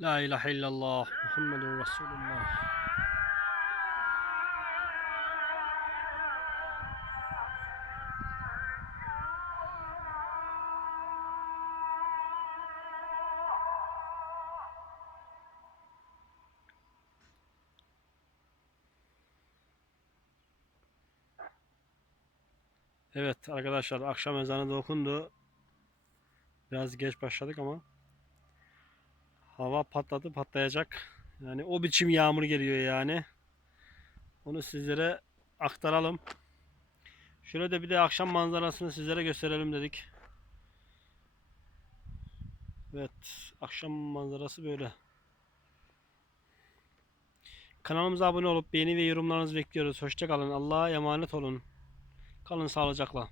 La ilahe illallah Muhammedun Resulullah. Evet arkadaşlar akşam ezanı da okundu. Biraz geç başladık ama hava patladı patlayacak. Yani o biçim yağmur geliyor yani. Onu sizlere aktaralım. Şöyle de bir de akşam manzarasını sizlere gösterelim dedik. Evet, akşam manzarası böyle. Kanalımıza abone olup beğeni ve yorumlarınızı bekliyoruz. Hoşça kalın. Allah'a emanet olun. Kalın sağlıcakla.